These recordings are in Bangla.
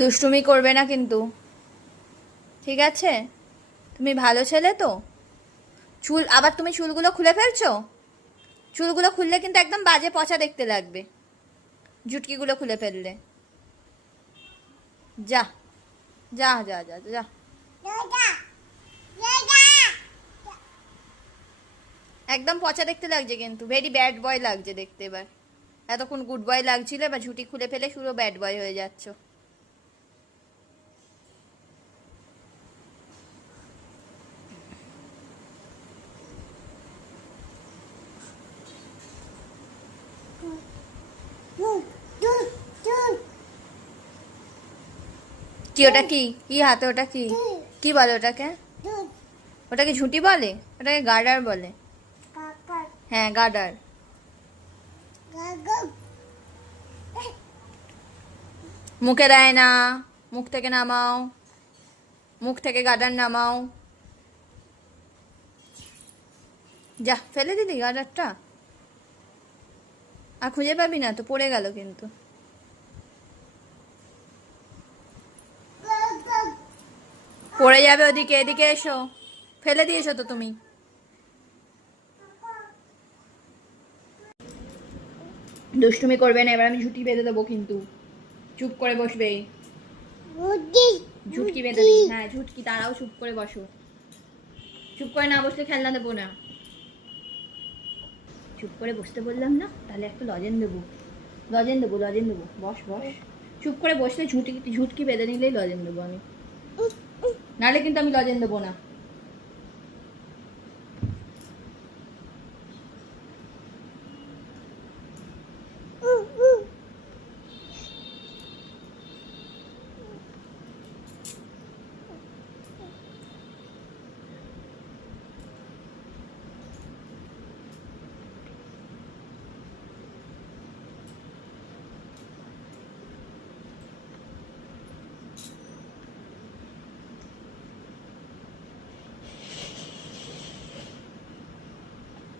দুষ্টুমি করবে না কিন্তু, ঠিক আছে? তুমি ভালো ছেলে তো। চুল আবার তুমি চুলগুলো খুলে ফেলছো। চুলগুলো খুললে কিন্তু একদম বাজে পচা দেখতে লাগবে, জুটকিগুলো খুলে ফেললে। যা যা যা যা যা। একদম পচা দেখতে লাগছে কিন্তু, ভেরি ব্যাড বয় লাগছে দেখতে এবার। এতক্ষণ গুড বয় লাগছিল, এবার ঝুটি খুলে ফেলে পুরো ব্যাড বয় হয়ে যাচ্ছ। কি ওটা? কি কি হাতে ওটা? কি কি বলে ওটাকে? ওটাকে ঝুঁটি বলে? ওটাকে গার্ডার বলে। হ্যাঁ, গার্ডার। মুখে দেয় না, মুখ থেকে নামাও, মুখ থেকে গার্ডার নামাও। যা, ফেলে দিলি গার্ডারটা। আর খুঁজে পাবি না তো, পড়ে গেল কিন্তু। পড়ে যাবে ওদিকে, এদিকে এসো। ফেলে দিয়েছো তো তুমি। দুষ্টুমি করবে না, এবার আমি ঝুঁটি বেঁধে দেবো কিন্তু। চুপ করে বসবে। ঝুটকি বেঁধে দিই, হ্যাঁ ঝুটকি, তারাও চুপ করে বসো। চুপ করে না বসলে খেলনা দেবো না। চুপ করে বসতে বললাম না, তাহলে একটা লজেন দেবো। লজেন দেবো, লজেন দেবো, বস বস। চুপ করে বসলে ঝুটকি বেঁধে নিলেই লজেন দেবো আমি, নাহলে কিন্তু আমি লজেন দেবো না।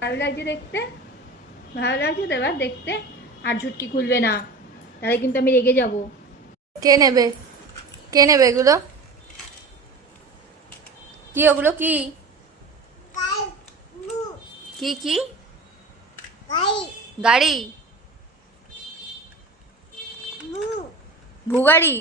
ভালো লাগছে দেখতে? ভালো লাগছে তো এবার দেখতে? আর ঝুটকি খুলবে না, তাহলে কিন্তু আমি রেগে যাব। কে নেবে? কে নেবে এগুলো? কি ওগুলো? কি কি কি? গাড়ি? ভুগাড়ি?